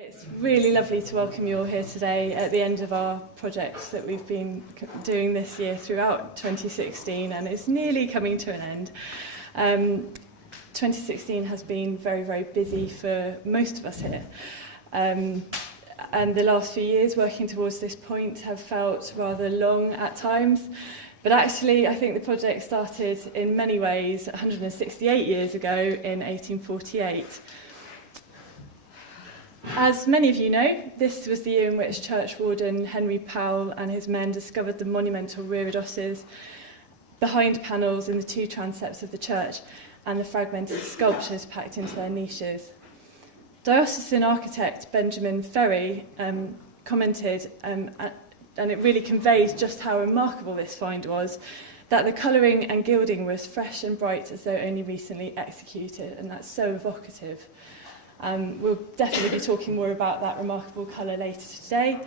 It's really lovely to welcome you all here today at the end of our project that we've been doing this year throughout 2016, and it's nearly coming to an end. 2016 has been very, very busy for most of us here. And the last few years working towards this point have felt rather long at times. But actually, I think the project started in many ways 168 years ago in 1848. As many of you know, this was the year in which Churchwarden Henry Powell and his men discovered the monumental Reredoses behind panels in the two transepts of the church and the fragmented sculptures packed into their niches. Diocesan architect Benjamin Ferry commented, and it really conveys just how remarkable this find was, that the colouring and gilding were as fresh and bright as though only recently executed, and that's so evocative. We'll definitely be talking more about that remarkable colour later today.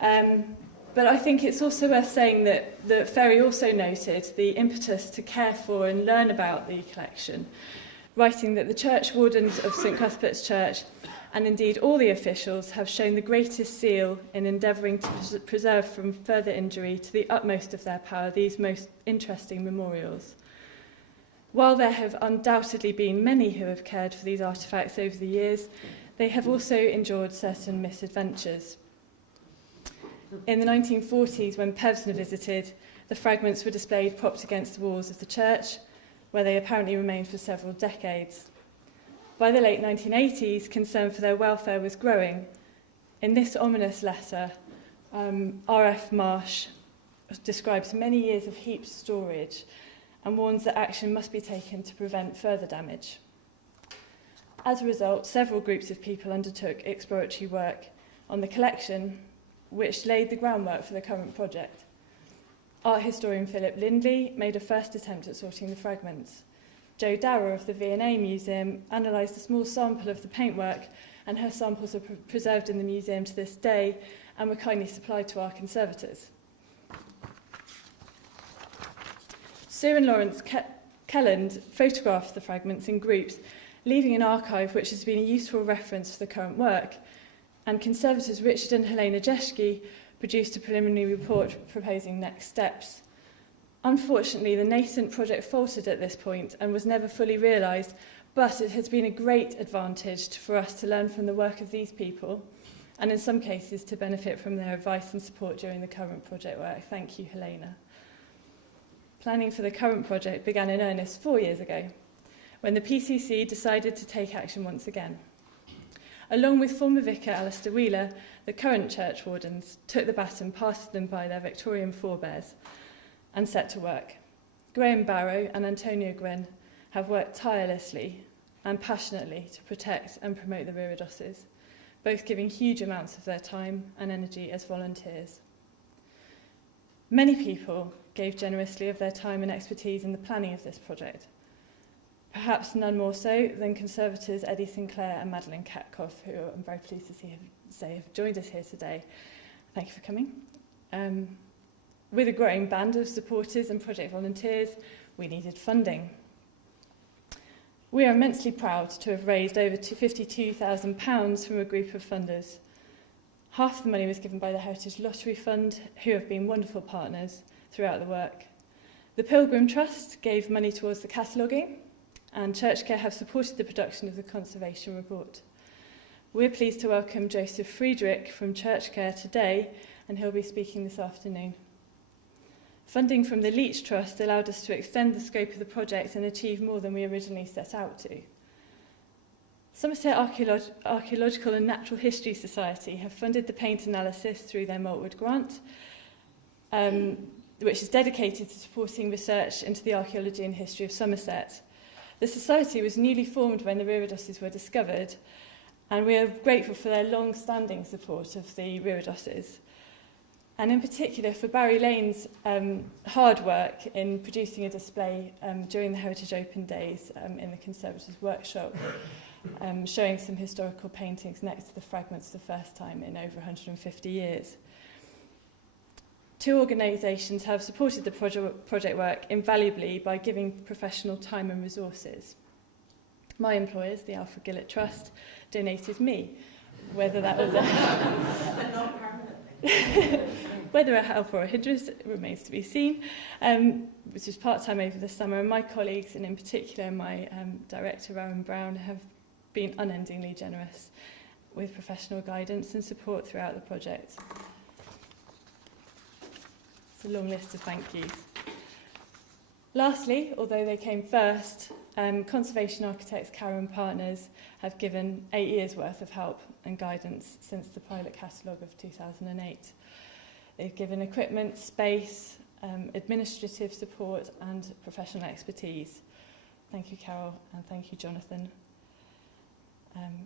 But I think it's also worth saying that Ferry also noted the impetus to care for and learn about the collection, writing that the churchwardens of St Cuthbert's Church, and indeed all the officials, have shown the greatest zeal in endeavouring to preserve from further injury to the utmost of their power these most interesting memorials. While there have undoubtedly been many who have cared for these artefacts over the years, they have also endured certain misadventures. In the 1940s, when Pevsner visited, the fragments were displayed propped against the walls of the church, where they apparently remained for several decades. By the late 1980s, concern for their welfare was growing. In this ominous letter, R.F. Marsh describes many years of heaped storage and warns that action must be taken to prevent further damage. As a result, several groups of people undertook exploratory work on the collection, which laid the groundwork for the current project. Art historian Philip Lindley made a first attempt at sorting the fragments. Jo Dower of the V&A Museum analysed a small sample of the paintwork, and her samples are preserved in the museum to this day and were kindly supplied to our conservators. Sue and Lawrence Kelland photographed the fragments in groups, leaving an archive which has been a useful reference for the current work, and conservators Richard and Helena Jeschke produced a preliminary report proposing next steps. Unfortunately, the nascent project faltered at this point and was never fully realised, but it has been a great advantage for us to learn from the work of these people, and in some cases to benefit from their advice and support during the current project work. Thank you, Helena. Planning for the current project began in earnest 4 years ago, when the PCC decided to take action once again. Along with former vicar Alistair Wheeler, the current churchwardens took the baton passed them by their Victorian forebears and set to work. Graham Barrow and Antonio Gwynn have worked tirelessly and passionately to protect and promote the Reredoses, both giving huge amounts of their time and energy as volunteers. Many people gave generously of their time and expertise in the planning of this project, perhaps none more so than conservators Eddie Sinclair and Madeleine Katkoff, who I'm very pleased to say have joined us here today. Thank you for coming. With a growing band of supporters and project volunteers, we needed funding. We are immensely proud to have raised over £52,000 from a group of funders. Half the money was given by the Heritage Lottery Fund, who have been wonderful partners throughout the work. The Pilgrim Trust gave money towards the cataloguing, and ChurchCare have supported the production of the conservation report. We're pleased to welcome Joseph Friedrich from ChurchCare today, and he'll be speaking this afternoon. Funding from the Leach Trust allowed us to extend the scope of the project and achieve more than we originally set out to. Somerset Archaeological and Natural History Society have funded the paint analysis through their Maltwood grant, which is dedicated to supporting research into the archaeology and history of Somerset. The society was newly formed when the Reredoses were discovered, and we are grateful for their long-standing support of the Reredoses, and in particular for Barry Lane's hard work in producing a display during the Heritage Open Days in the Conservators' Workshop, showing some historical paintings next to the fragments the first time in over 150 years. Two organisations have supported the project work invaluably by giving professional time and resources. My employers, the Alfred Gillett Trust, donated me Whether that was But not permanently. whether a help or a hindrance remains to be seen, which is part-time over the summer, and my colleagues, and in particular my director, Rowan Brown, have been unendingly generous with professional guidance and support throughout the project. It's a long list of thank yous. Lastly, although they came first, conservation architects Caroe and Partners have given 8 years' worth of help and guidance since the pilot catalogue of 2008. They've given equipment, space, administrative support and professional expertise. Thank you, Carol, and thank you, Jonathan.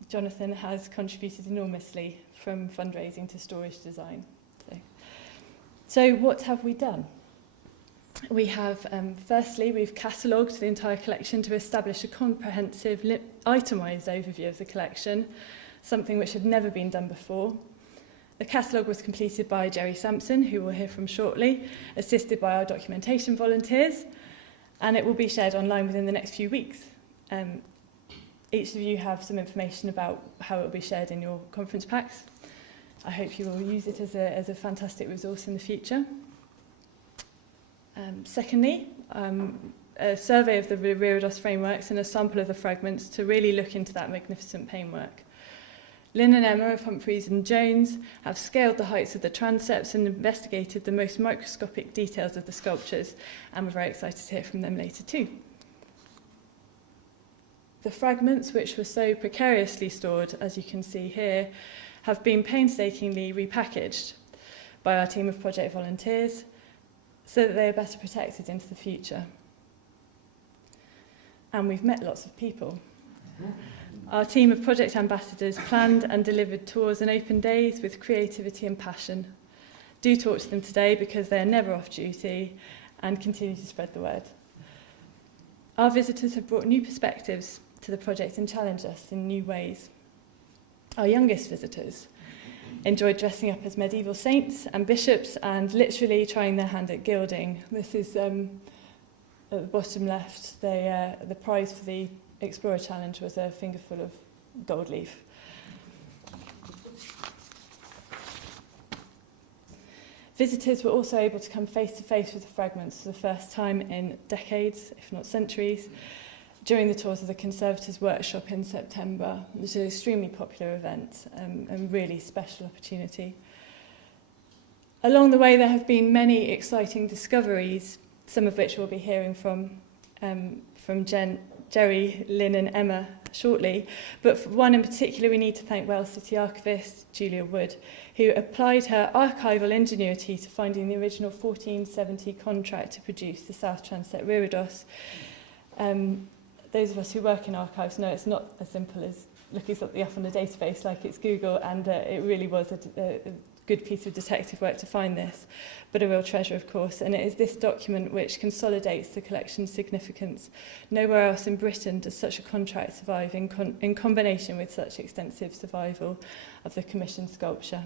Jonathan has contributed enormously from fundraising to storage design. So what have we done? We have, firstly, we've catalogued the entire collection to establish a comprehensive itemised overview of the collection, something which had never been done before. The catalogue was completed by Jerry Sampson, who we'll hear from shortly, assisted by our documentation volunteers, and it will be shared online within the next few weeks. Each of you have some information about how it will be shared in your conference packs. I hope you will use it as a fantastic resource in the future. Secondly, a survey of the Reredos frameworks and a sample of the fragments to really look into that magnificent paintwork. Lynn and Emma of Humphreys and Jones have scaled the heights of the transepts and investigated the most microscopic details of the sculptures, and we're very excited to hear from them later too. The fragments, which were so precariously stored, as you can see here, have been painstakingly repackaged by our team of project volunteers so that they are better protected into the future. And we've met lots of people. Our team of project ambassadors planned and delivered tours and open days with creativity and passion. Do talk to them today because they are never off duty and continue to spread the word. Our visitors have brought new perspectives to the project and challenged us in new ways. Our youngest visitors enjoyed dressing up as medieval saints and bishops and literally trying their hand at gilding. This is at the bottom left. The prize for the Explorer Challenge was a fingerful of gold leaf. Visitors were also able to come face to face with the fragments for the first time in decades, if not centuries, during the tours of the Conservators' Workshop in September. It was an extremely popular event and really special opportunity. Along the way, there have been many exciting discoveries, some of which we'll be hearing from Jerry, Lynn and Emma shortly, but for one in particular we need to thank Wells City Archivist Julia Wood, who applied her archival ingenuity to finding the original 1470 contract to produce the South Transept Reredos. Those of us who work in archives know it's not as simple as looking something up on a database like it's Google, and it really was a good piece of detective work to find this, but a real treasure, of course. And it is this document which consolidates the collection's significance. Nowhere else in Britain does such a contract survive in combination with such extensive survival of the commissioned sculpture.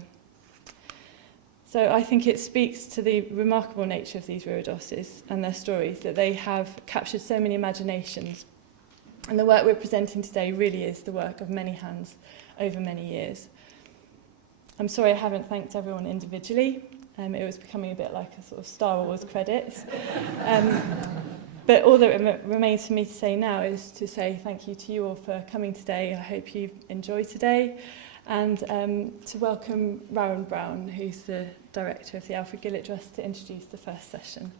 So I think it speaks to the remarkable nature of these Reredoses and their stories, that they have captured so many imaginations. And the work we're presenting today really is the work of many hands over many years. I'm sorry I haven't thanked everyone individually. It was becoming a bit like a sort of Star Wars credits. But all that remains for me to say now is to say thank you to you all for coming today. I hope you enjoyed today. And to welcome Rowan Brown, who's the director of the Alfred Gillett Trust, to introduce the first session.